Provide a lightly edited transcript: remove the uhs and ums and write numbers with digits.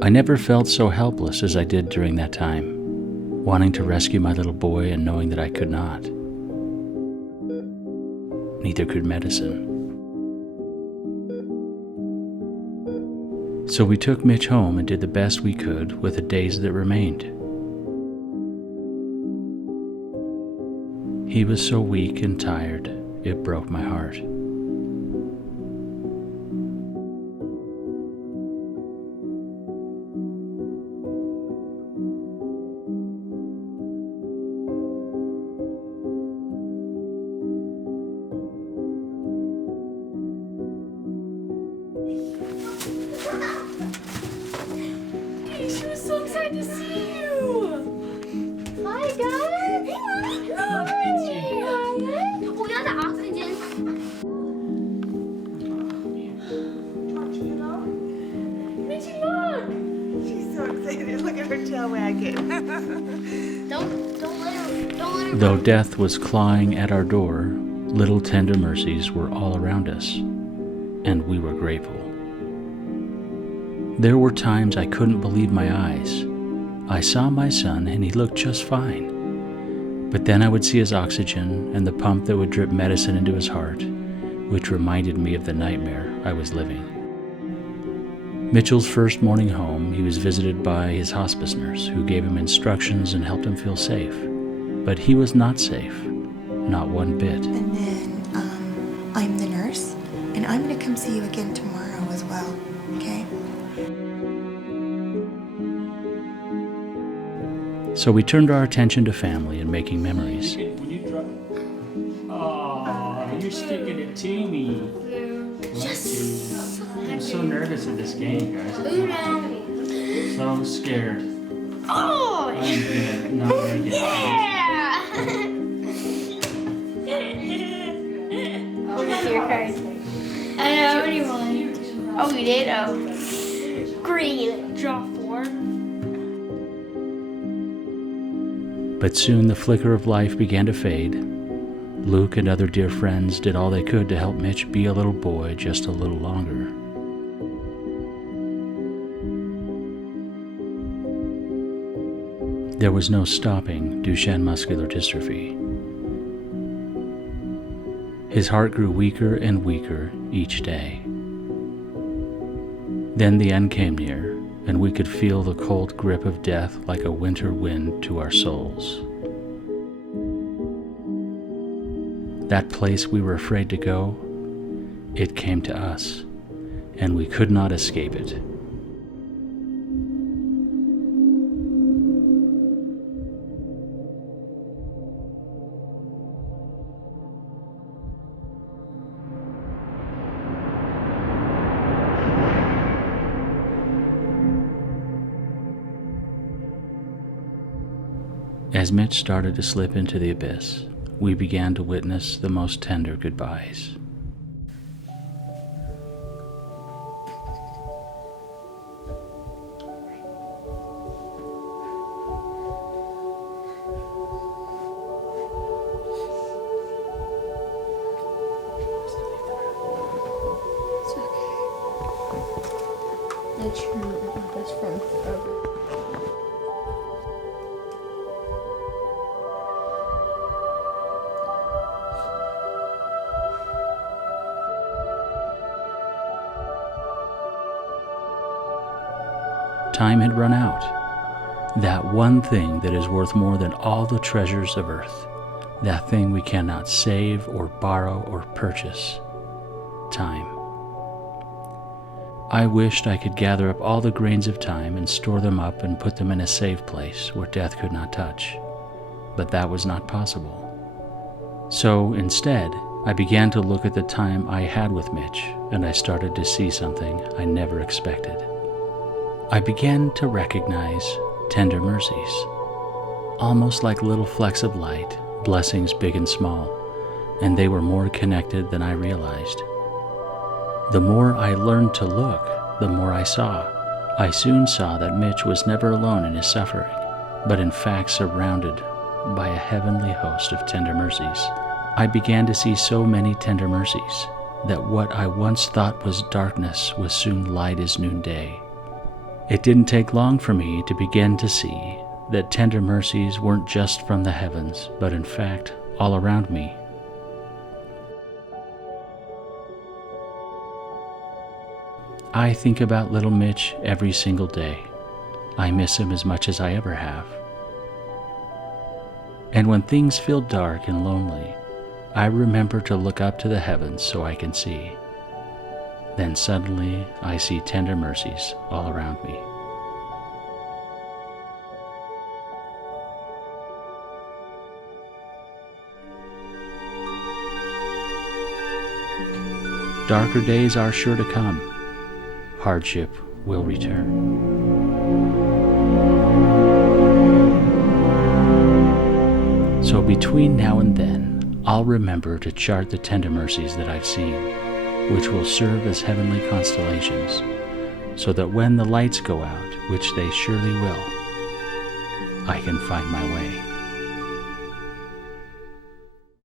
I never felt so helpless as I did during that time, wanting to rescue my little boy and knowing that I could not. Neither could medicine. So we took Mitch home and did the best we could with the days that remained. He was so weak and tired, it broke my heart. She was so excited to see you. Hi, guys. Hey, Mommy. Oh, we got the oxygen. Mitchie, look. She's so excited. Look at her tail wagging. Don't let her. Though death was clawing at our door, little tender mercies were all around us, and we were grateful. There were times I couldn't believe my eyes. I saw my son and he looked just fine. But then I would see his oxygen and the pump that would drip medicine into his heart, which reminded me of the nightmare I was living. Mitchell's first morning home, he was visited by his hospice nurse, who gave him instructions and helped him feel safe. But he was not safe, not one bit. And then I'm the nurse, and I'm going to come see you again tomorrow as well, okay? So we turned our attention to family and making memories. When you drop, oh, you're sticking it to me. Yes. I'm so nervous at this game, guys. So scared. Oh. I'm gonna not gonna get Yeah. Oh, your card. I know. What do you want? Oh, we did. Oh, green. Draw 4. But soon the flicker of life began to fade. Luke and other dear friends did all they could to help Mitch be a little boy just a little longer. There was no stopping Duchenne muscular dystrophy. His heart grew weaker and weaker each day. Then the end came near, and we could feel the cold grip of death like a winter wind to our souls. That place we were afraid to go, it came to us, and we could not escape it. As Mitch started to slip into the abyss, we began to witness the most tender goodbyes. That's your best friend forever. Time had run out. That one thing that is worth more than all the treasures of earth. That thing we cannot save or borrow or purchase. Time. I wished I could gather up all the grains of time and store them up and put them in a safe place where death could not touch. But that was not possible. So instead, I began to look at the time I had with Mitch, and I started to see something I never expected. I began to recognize tender mercies, almost like little flecks of light, blessings big and small, and they were more connected than I realized. The more I learned to look, the more I saw. I soon saw that Mitch was never alone in his suffering, but in fact surrounded by a heavenly host of tender mercies. I began to see so many tender mercies that what I once thought was darkness was soon light as noonday. It didn't take long for me to begin to see that tender mercies weren't just from the heavens, but in fact all around me. I think about little Mitch every single day. I miss him as much as I ever have. And when things feel dark and lonely, I remember to look up to the heavens so I can see. Then suddenly I see tender mercies all around me. Darker days are sure to come. Hardship will return. So between now and then, I'll remember to chart the tender mercies that I've seen, which will serve as heavenly constellations, so that when the lights go out, which they surely will, I can find my way.